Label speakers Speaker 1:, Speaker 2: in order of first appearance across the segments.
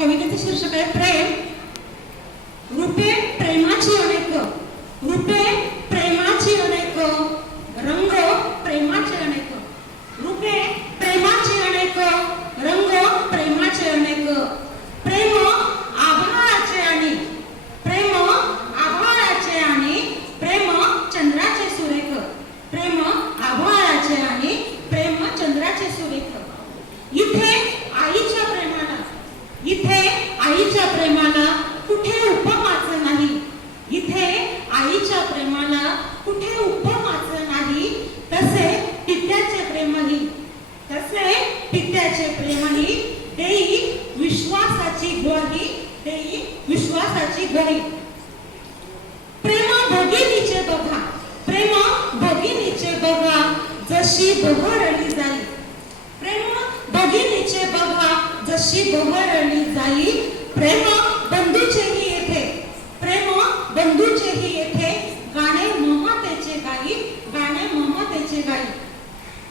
Speaker 1: कवितेचे शीर्षक आहे प्रेम. रूपे प्रेमाची अनेक. रूपे प्रेमाची अनेक रंग प्रेमाचे अनेक रूपे प्रेमाची अनेक रंग प्रेमाचे अनेक प्रेम आभाळाचे आणि प्रेम आभाळाचे आणि प्रेम चंद्राचे सुरेख प्रेम आभाळाचे आणि प्रेम चंद्राचे सुरेख इथे आईच्या प्रेमाला इथे आईच्या प्रेमाला कुठे उपमाचं नाही? इथे आईच्या प्रेमाला कुठे उपमाचं नाही? तसे पित्याचे प्रेमही तसे पित्याचे प्रेमही देई विश्वासाची ग्वाही देई विश्वासाची ग्वाही प्रेम भगिनीचे बघा प्रेम भगिनीचे बघा जशी बहरली जाई. प्रेम भगिनीचे बघा जशी बहरली प्रेम बंधूचेही येथे. प्रेम बंधूचेही येथे. गाणे ममतेचे गाई गाणे ममतेचे गाई.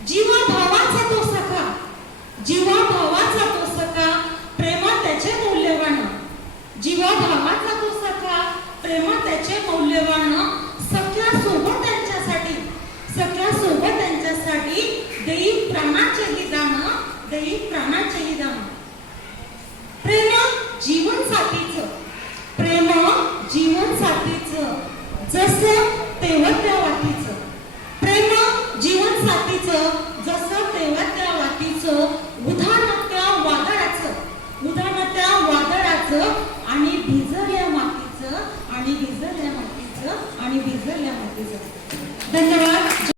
Speaker 1: जीवा भावाचा तो सखा जीवा भावाचा तो सखा प्रेम त्याचे मौल्यवान. जीवा भावाचा तो सखा प्रेम त्याचे मौल्यवान. सख्या सोबत त्यांच्यासाठी सख्या सोबत त्यांच्यासाठी देई प्राणाचेही दान देई प्राणाचेही दान प्रेम जीवन साथीच प्रेम जीवन साथीच जसं तेव्हा त्या वाटीच. प्रेम जीवन साथीच जसं तेव्हा त्या वाटीच उधाण त्या वादळाचं उधाण त्या वादळाचं आणि भिजल्या मातीचं आणि भिजल्या मातीचं आणि भिजल्या मातीचं. धन्यवाद.